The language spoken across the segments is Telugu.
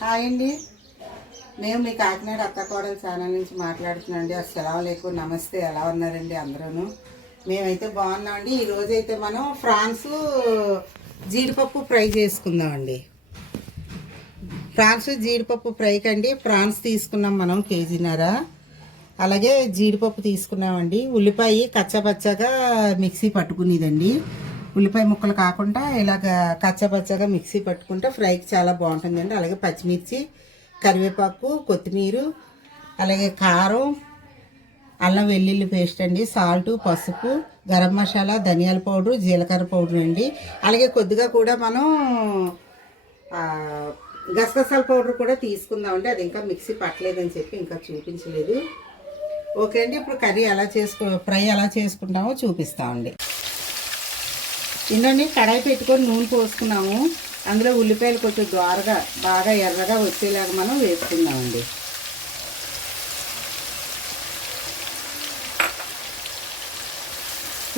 హాయ్ అండి. మేము మీ కాకినాడ అత్తకోడలు ఛానల్ నుంచి మాట్లాడుతున్నాం అండి అస్సలం లేకు నమస్తే. ఎలా ఉన్నారండి అందరూ మేమైతే బాగున్నామండి. ఈరోజు అయితే మనం ఫ్రాన్స్ జీడిపప్పు ఫ్రై చేసుకుందామండి. ఫ్రాన్స్ జీడిపప్పు ఫ్రైకి అండి ఫ్రాన్స్ తీసుకున్నాం మనం కేజీన్నర. అలాగే జీడిపప్పు తీసుకున్నామండి. ఉల్లిపాయ కచ్చపచ్చగా మిక్సీ పట్టుకునేదండి. ఉల్లిపాయ ముక్కలు కాకుండా ఇలాగ కచ్చపచ్చగా మిక్సీ పట్టుకుంటే ఫ్రైకి చాలా బాగుంటుందండి. అలాగే పచ్చిమిర్చి కరివేపాకు కొత్తిమీర అలాగే కారం అల్లం వెల్లుల్లి పేస్ట్ అండి. సాల్ట్ పసుపు గరం మసాలా ధనియాల పౌడర్ జీలకర్ర పౌడర్ అండి. అలాగే కొద్దిగా కూడా మనం గసగసాల పౌడర్ కూడా తీసుకుందామండి. అది ఇంకా మిక్సీ పట్టలేదని చెప్పి ఇంకా చూపించలేదు. ఓకే అండి ఇప్పుడు కర్రీ ఎలా చేసుకో ఫ్రై ఎలా చేసుకుంటామో చూపిస్తామండి. ఇందండి కడాయి పెట్టుకొని నూనె పోసుకున్నాము. అందులో ఉల్లిపాయలు కొంచెం ద్వారగా బాగా ఎర్రగా వచ్చేలాగా మనం వేసుకుందామండి.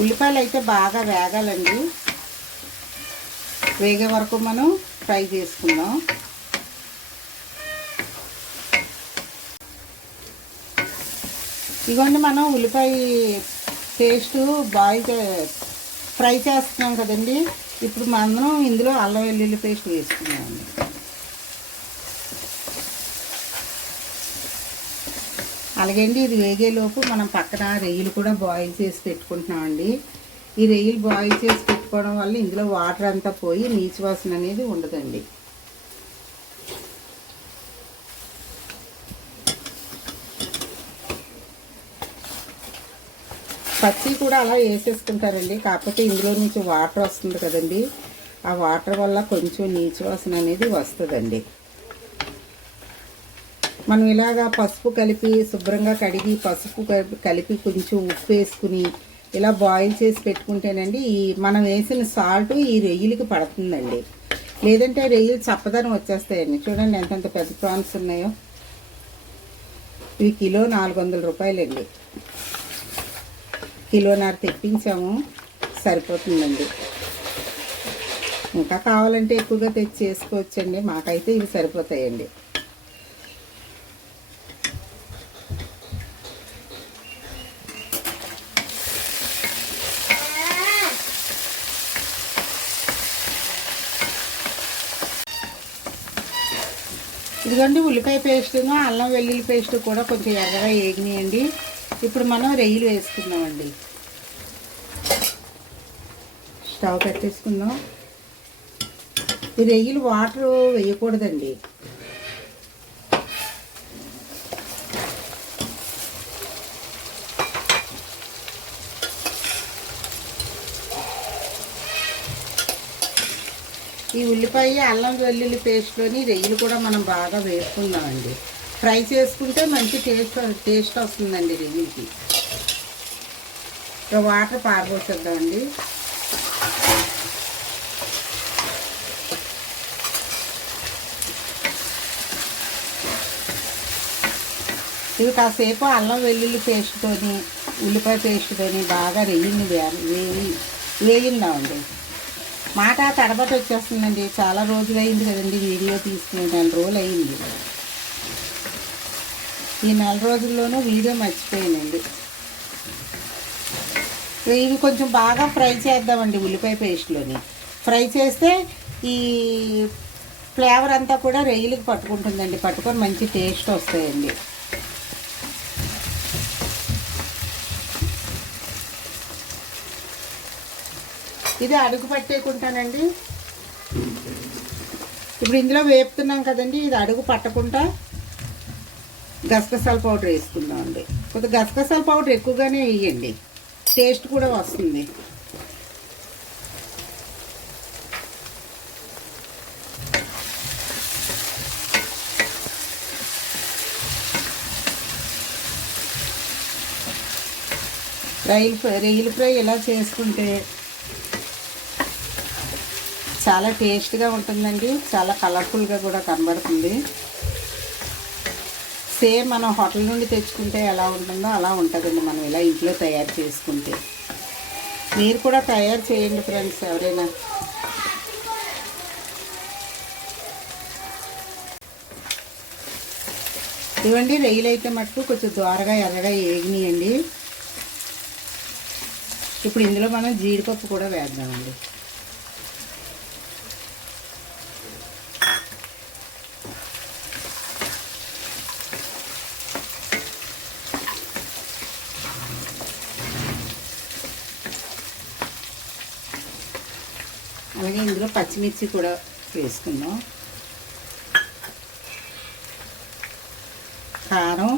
ఉల్లిపాయలు అయితే బాగా వేగాలండి. వేగే వరకు మనం ఫ్రై చేసుకుందాం. ఇదిగోండి మనం ఉల్లిపాయ పేస్ట్ బాయిల్ చే ఫ్రై చేస్తున్నాం కదండి. ఇప్పుడు మనం ఇందులో అల్లం వెల్లుల్లి పేస్ట్ వేసుకున్నామండి అలాగే అండి ఇది వేగేలోపు మనం పక్కన రొయ్యలు కూడా బాయిల్ చేసి పెట్టుకుంటున్నామండి. ఈ రొయ్యలు బాయిల్ చేసి పెట్టుకోవడం వల్ల ఇందులో వాటర్ అంతా పోయి నీచు వాసన అనేది ఉండదండి. పచ్చి కూడా అలా వేసేసుకుంటారండి. కాకపోతే ఇందులో నుంచి వాటర్ వస్తుంది కదండి. ఆ వాటర్ వల్ల కొంచెం నీచు వాసన అనేది వస్తుందండి. మనం ఇలాగా పసుపు కలిపి శుభ్రంగా కడిగి పసుపు కలిపి- కలిపి కొంచెం ఉప్పు వేసుకుని ఇలా బాయిల్ చేసి పెట్టుకుంటేనండి ఈ మనం వేసిన సాల్ట్ ఈ రొయ్యలకి పడుతుందండి. లేదంటే రొయ్యలు చప్పదనం వచ్చేస్తాయండి. చూడండి ఎంతెంత పెద్ద ప్రాన్స్ ఉన్నాయో. ఇవి కిలో నాలుగు వందల రూపాయలండి. కిలోన్నర తెప్పించాము సరిపోతుందండి. ఇంకా కావాలంటే ఎక్కువగా తెచ్చి చేసుకోవచ్చండి మాకైతే ఇవి సరిపోతాయండి. ఇదిగోండి ఉల్లిపాయ పేస్టును అల్లం వెల్లుల్లి పేస్ట్ కూడా కొంచెం ఎర్రగా వేగినాయండి ఇప్పుడు మనం రొయ్యలు వేసుకుందామండి. స్టవ్ పెట్టేసుకుందాం. ఈ రొయ్యలు వాటర్ వేయకూడదండి. ఈ ఉల్లిపాయ అల్లం వెల్లుల్లి పేస్ట్లోని రొయ్యలు కూడా మనం బాగా వేసుకుందామండి. ఫ్రై చేసుకుంటే మంచి టేస్ట్ టేస్ట్ వస్తుందండి దీనికి ఇక వాటర్ పారబోసేద్దామండి. ఇవి కాసేపు అల్లం వెల్లుల్లి పేస్ట్తోని ఉల్లిపాయ పేస్ట్తోని బాగా రెయ్యింది వేయి వేయిందామండి. మాట తడబట్టి వచ్చేస్తుందండి. చాలా రోజులు అయింది కదండి వీడియో తీసుకుని నెల రోజులు అయింది ఈ నెల రోజుల్లోనూ వీడియో మర్చిపోయానండి. ఇవి కొంచెం బాగా ఫ్రై చేద్దామండి ఉల్లిపాయ పేస్ట్లోని. ఫ్రై చేస్తే ఈ ఫ్లేవర్ అంతా కూడా రొయ్యలకి పట్టుకుంటుందండి. పట్టుకొని మంచి టేస్ట్ వస్తాయండి. ఇది అడుగు పట్టేకుంటానండి. ఇప్పుడు ఇందులో వేపుతున్నాం కదండి. ఇది అడుగు పట్టకుండా గసగసాల పౌడర్ వేసుకుందాం అండి. కొద్దిగా గసగసాల పౌడర్ ఎక్కువగానే వేయండి. టేస్ట్ కూడా వస్తుంది. రైలు ఫ్రై రొయ్యల ఫ్రై ఇలా చేసుకుంటే చాలా టేస్ట్గా ఉంటుందండి. చాలా కలర్ఫుల్గా కూడా కనబడుతుంది. సేమ్ మనం హోటల్ నుండి తెచ్చుకుంటే ఎలా ఉంటుందో అలా ఉంటుందండి మనం ఇలా ఇంట్లో తయారు చేసుకుంటే. మీరు కూడా తయారు చేయండి ఫ్రెండ్స్ ఎవరైనా. ఇవ్వండి రెయ్యలు అయితే మటుకు కొంచెం ద్వారగా ఎర్రగా ఏగినాయండి. ఇప్పుడు ఇందులో మనం జీడిపప్పు కూడా వేద్దామండి. అలాగే ఇందులో పచ్చిమిర్చి కూడా వేసుకుందాం. కారం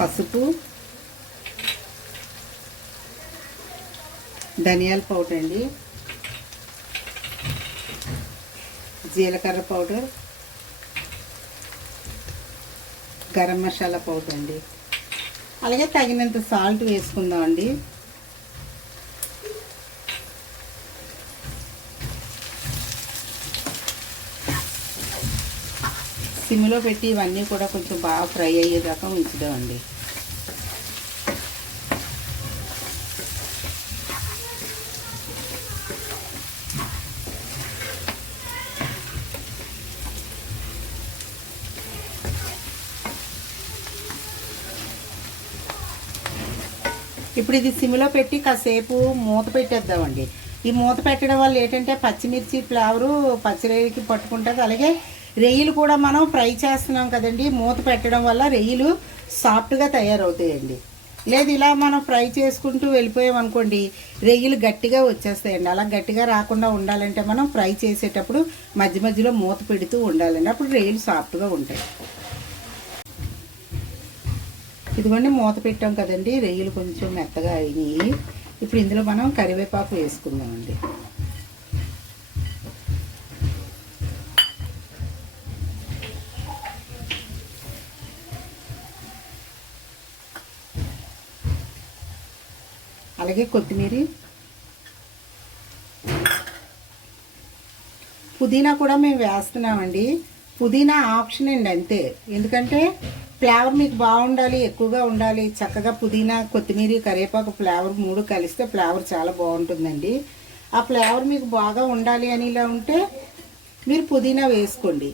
పసుపు ధనియాల పౌడర్ అండి జీలకర్ర పౌడర్ గరం మసాలా పౌడర్ అండి. అలాగే తగినంత సాల్ట్ వేసుకుందాం అండి. సిమ్లో పెట్టి ఇవన్నీ కూడా కొంచెం బాగా ఫ్రై అయ్యేదాకా ఉంచుదామండి. ఇప్పుడు ఇది సిమ్లో పెట్టి కాసేపు మూత పెట్టేద్దామండి. ఈ మూత పెట్టడం వల్ల ఏంటంటే పచ్చిమిర్చి ఫ్లేవరు పచ్చిరేకి పట్టుకుంటుంది. అలాగే రొయ్యలు కూడా మనం ఫ్రై చేస్తున్నాం కదండి. మూత పెట్టడం వల్ల రొయ్యలు సాఫ్ట్గా తయారవుతాయండి. లేదు ఇలా మనం ఫ్రై చేసుకుంటూ వెళ్ళిపోయామనుకోండి రొయ్యలు గట్టిగా వచ్చేస్తాయండి. అలా గట్టిగా రాకుండా ఉండాలంటే మనం ఫ్రై చేసేటప్పుడు మధ్య మధ్యలో మూత పెడుతూ ఉండాలండి. అప్పుడు రొయ్యలు సాఫ్ట్గా ఉంటాయి. ఇదిగోండి మూత పెట్టాం కదండి. రొయ్యలు కొంచెం మెత్తగా అయినాయి. ఇప్పుడు ఇందులో మనం కరివేపాకు వేసుకుందామండి. అలాగే కొత్తిమీర. పుదీనా కూడా మేము వేస్తున్నామండి. పుదీనా ఆప్షన్ అండి అంతే. ఎందుకంటే ఫ్లేవర్ మీకు బాగుండాలి ఎక్కువగా ఉండాలి. చక్కగా పుదీనా కొత్తిమీర కరివేపాకు ఫ్లేవర్ మూడు కలిస్తే ఫ్లేవర్ చాలా బాగుంటుందండి. ఆ ఫ్లేవర్ మీకు బాగా ఉండాలి అని ఇలా ఉంటే మీరు పుదీనా వేసుకోండి.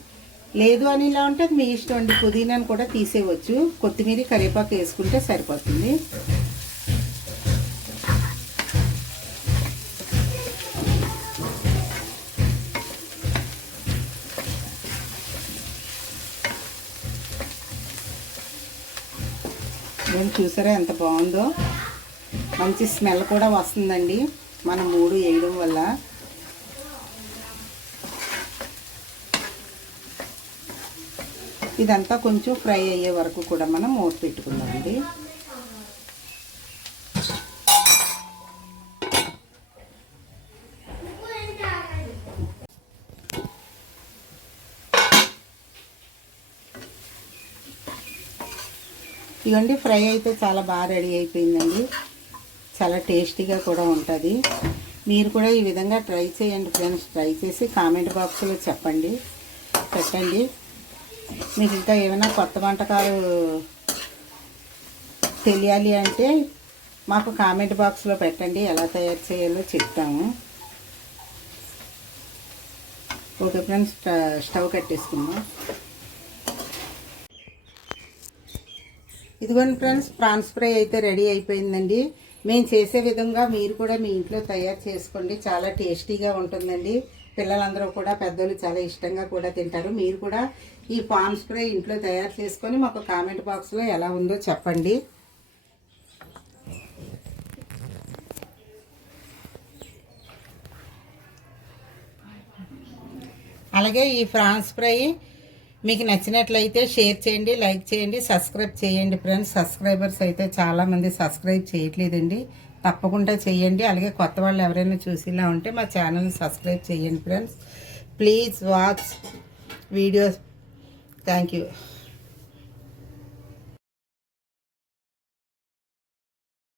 లేదు అని ఇలా ఉంటే మీ ఇష్టం అండి. పుదీనాను కూడా తీసేయవచ్చు. కొత్తిమీర కరివేపాకు వేసుకుంటే సరిపోతుంది. మేము చూసారా ఎంత బాగుందో. మంచి స్మెల్ కూడా వస్తుందండి. మనం మూడు వేయడం వల్ల. ఇదంతా కొంచెం ఫ్రై అయ్యే వరకు కూడా మనం మూత పెట్టుకుందామండి. ఇవన్నీ ఫ్రై అయితే చాలా బాగా రెడీ అయిపోయిందండి. చాలా టేస్టీగా కూడా ఉంటుంది. మీరు కూడా ఈ విధంగా ట్రై చేయండి ఫ్రెండ్స్. ట్రై చేసి కామెంట్ బాక్స్లో చెప్పండి. పెట్టండి మీకు ఇంకా ఏమైనా కొత్త వంటకాలు తెలియాలి అంటే మాకు కామెంట్ బాక్స్లో పెట్టండి. ఎలా తయారు చేయాలో చెప్తాము. ఓకే ఫ్రెండ్స్ స్టవ్ కట్టేసుకుందాం. ఇదిగోండి ఫ్రెండ్స్ ప్రాన్స్ ఫ్రై అయితే రెడీ అయిపోయిందండి. మేము చేసే విధంగా మీరు కూడా మీ ఇంట్లో తయారు చేసుకోండి. చాలా టేస్టీగా ఉంటుందండి. పిల్లలందరూ కూడా పెద్దలు చాలా ఇష్టంగా కూడా తింటారు. మీరు కూడా ఈ ప్రాన్స్ ఫ్రై ఇంట్లో తయారు చేసుకొని మాకు కామెంట్ బాక్స్లో ఎలా ఉందో చెప్పండి. అలాగే ఈ ఫ్రాన్స్ ఫ్రై మీకు నచ్చినట్లయితే షేర్ చేయండి లైక్ చేయండి సబ్స్క్రైబ్ చేయండి ఫ్రెండ్స్. సబ్స్క్రైబర్స్ అయితే చాలామంది సబ్స్క్రైబ్ చేయట్లేదండి. తప్పకుండా చేయండి. అలాగే కొత్త వాళ్ళు ఎవరైనా చూసిలా ఉంటే మా ఛానల్ని సబ్స్క్రైబ్ చేయండి friends. Please watch videos. Thank you.